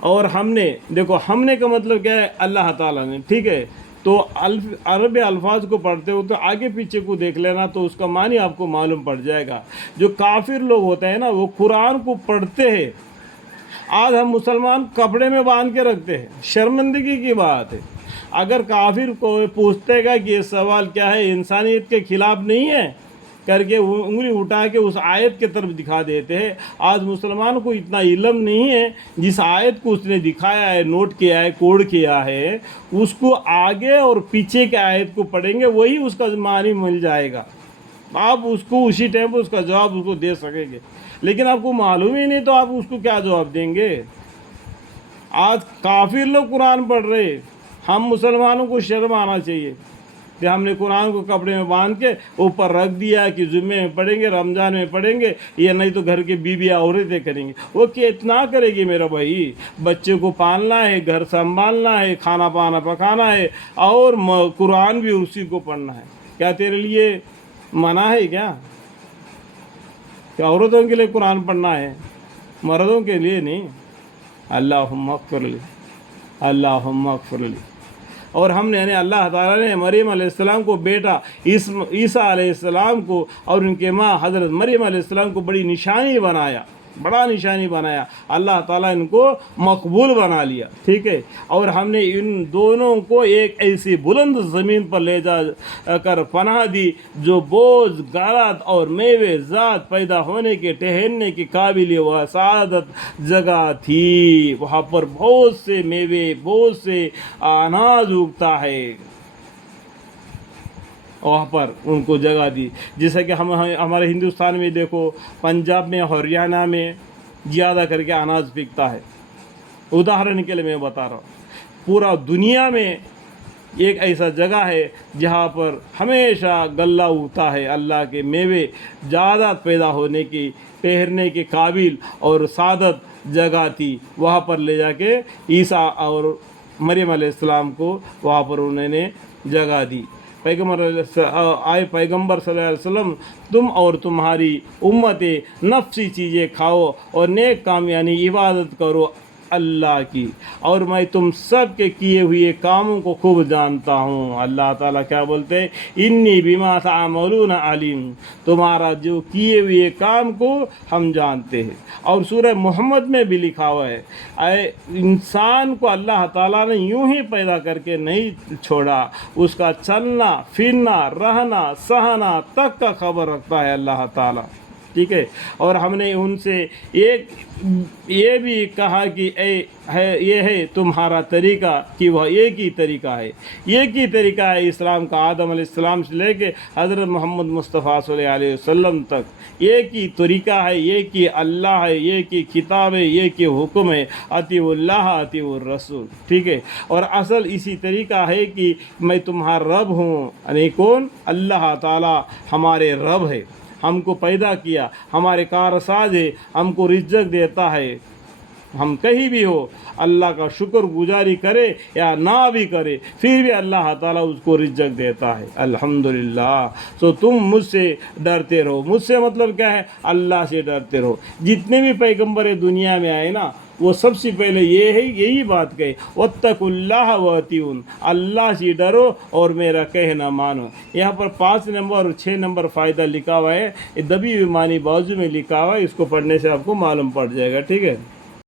اور ہم نے دیکھو، ہم نے کا مطلب کیا ہے؟ اللہ تعالیٰ نے، ٹھیک ہے؟ تو عربی الفاظ کو پڑھتے ہو تو آگے پیچھے کو دیکھ لینا تو اس کا معنی آپ کو معلوم پڑ جائے گا۔ جو کافر لوگ ہوتے ہیں نا، وہ قرآن کو پڑھتے ہیں، آج ہم مسلمان کپڑے میں باندھ کے رکھتے ہیں، شرمندگی کی بات ہے۔ اگر کافر کو پوچھتے گا کہ یہ سوال کیا ہے، انسانیت کے خلاف نہیں ہے کر کے انگلی اٹھا کے اس آیت کی طرف دکھا دیتے ہیں۔ آج مسلمان کو اتنا علم نہیں ہے، جس آیت کو اس نے دکھایا ہے، نوٹ کیا ہے، کوڈ کیا ہے، اس کو آگے اور پیچھے کے آیت کو پڑھیں گے، وہی اس کا معنی مل جائے گا، آپ اس کو اسی ٹائم پہ اس کا جواب اس کو دے سکیں گے۔ لیکن آپ کو معلوم ہی نہیں تو آپ اس کو کیا جواب دیں گے؟ آج کافر لوگ قرآن پڑھ رہے، ہم مسلمانوں کو شرم آنا چاہیے کہ ہم نے قرآن کو کپڑے میں باندھ کے اوپر رکھ دیا کہ جمعے میں پڑھیں گے، رمضان میں پڑھیں گے، یا نہیں تو گھر کے بیویاں عورتیں کریں گے۔ وہ کتنا کرے گی میرا بھائی؟ بچے کو پالنا ہے، گھر سنبھالنا ہے، کھانا پانا پکانا ہے، اور قرآن بھی اسی کو پڑھنا ہے۔ کیا تیرے لیے منع ہے کیا کہ عورتوں کے لیے قرآن پڑھنا ہے، مردوں کے لیے نہیں؟ اللہم اغفر لی، اللہم اغفر لی۔ اور ہم نے یعنی اللہ تعالیٰ نے مریم علیہ السلام کو بیٹا عیسیٰ علیہ السلام کو اور ان کے ماں حضرت مریم علیہ السلام کو بڑی نشانی بنایا، بڑا نشانی بنایا۔ اللہ تعالیٰ ان کو مقبول بنا لیا، ٹھیک ہے؟ اور ہم نے ان دونوں کو ایک ایسی بلند زمین پر لے جا کر پناہ دی جو بوجھ، غلط اور میوے ذات پیدا ہونے کے، ٹہرنے کے قابل و سعادت جگہ تھی۔ وہاں پر بہت سے میوے، بہت سے اناج اگتا ہے، وہاں پر ان کو جگہ دی۔ جیسا کہ ہمارے ہندوستان میں دیکھو، پنجاب میں، ہریانہ میں زیادہ کر کے اناج بکتا ہے۔ ادھارن کے لیے میں بتا رہا ہوں، پورا دنیا میں ایک ایسا جگہ ہے جہاں پر ہمیشہ غلہ اگتا ہے، اللہ کے میوے زیادہ پیدا ہونے کی، ٹہرنے کے قابل اور سعادت جگہ تھی۔ وہاں پر لے جا کے عیسیٰ اور مریم علیہ السلام کو وہاں پر انہوں نے جگہ دی۔ پیغمبر صلی اللہ علیہ وسلم، تم اور تمہاری امت نفسی چیزیں کھاؤ اور نیک کام یعنی عبادت کرو اللہ کی، اور میں تم سب کے کیے ہوئے کاموں کو خوب جانتا ہوں۔ اللہ تعالیٰ کیا بولتے ہیں؟ انی بما تعملون علیم، تمہارا جو کیے ہوئے کام کو ہم جانتے ہیں۔ اور سورہ محمد میں بھی لکھا ہوا ہے، اے انسان کو اللہ تعالیٰ نے یوں ہی پیدا کر کے نہیں چھوڑا، اس کا چلنا پھرنا، رہنا سہنا تک کا خبر رکھتا ہے اللہ تعالیٰ، ٹھیک ہے؟ اور ہم نے ان سے یہ بھی کہا کہ یہ ہے تمہارا طریقہ، کہ وہ ایک ہی طریقہ ہے، ایک ہی طریقہ ہے اسلام کا، آدم علیہ السلام سے لے کے حضرت محمد مصطفیٰ صلی اللہ علیہ وسلم تک ایک ہی طریقہ ہے، ایک ہی اللہ ہے، ایک ہی کتاب ہے، ایک ہی حکم ہے، اطیعوا اللہ اطیعوا الرسول، ٹھیک ہے؟ اور اصل اسی طریقہ ہے کہ میں تمہارا رب ہوں، یعنی کون؟ اللہ تعالیٰ ہمارے رب ہے، ہم کو پیدا کیا، ہمارے کارساز ہے، ہم کو رزق دیتا ہے۔ ہم کہیں بھی ہو اللہ کا شکر گزاری کرے یا نہ بھی کرے، پھر بھی اللہ تعالیٰ اس کو رزق دیتا ہے، الحمدللہ۔ تو تم مجھ سے ڈرتے رہو، مجھ سے مطلب کیا ہے؟ اللہ سے ڈرتے رہو۔ جتنے بھی پیغمبر دنیا میں آئے نا، وہ سب سے پہلے یہی بات کہے، واتقوا اللہ واطیعون، اللہ سے ڈرو اور میرا کہنا مانو۔ یہاں پر 5 نمبر اور 6 نمبر فائدہ لکھا ہوا ہے، دبی ہوئی معنی بازو میں لکھا ہوا ہے، اس کو پڑھنے سے آپ کو معلوم پڑ جائے گا، ٹھیک ہے؟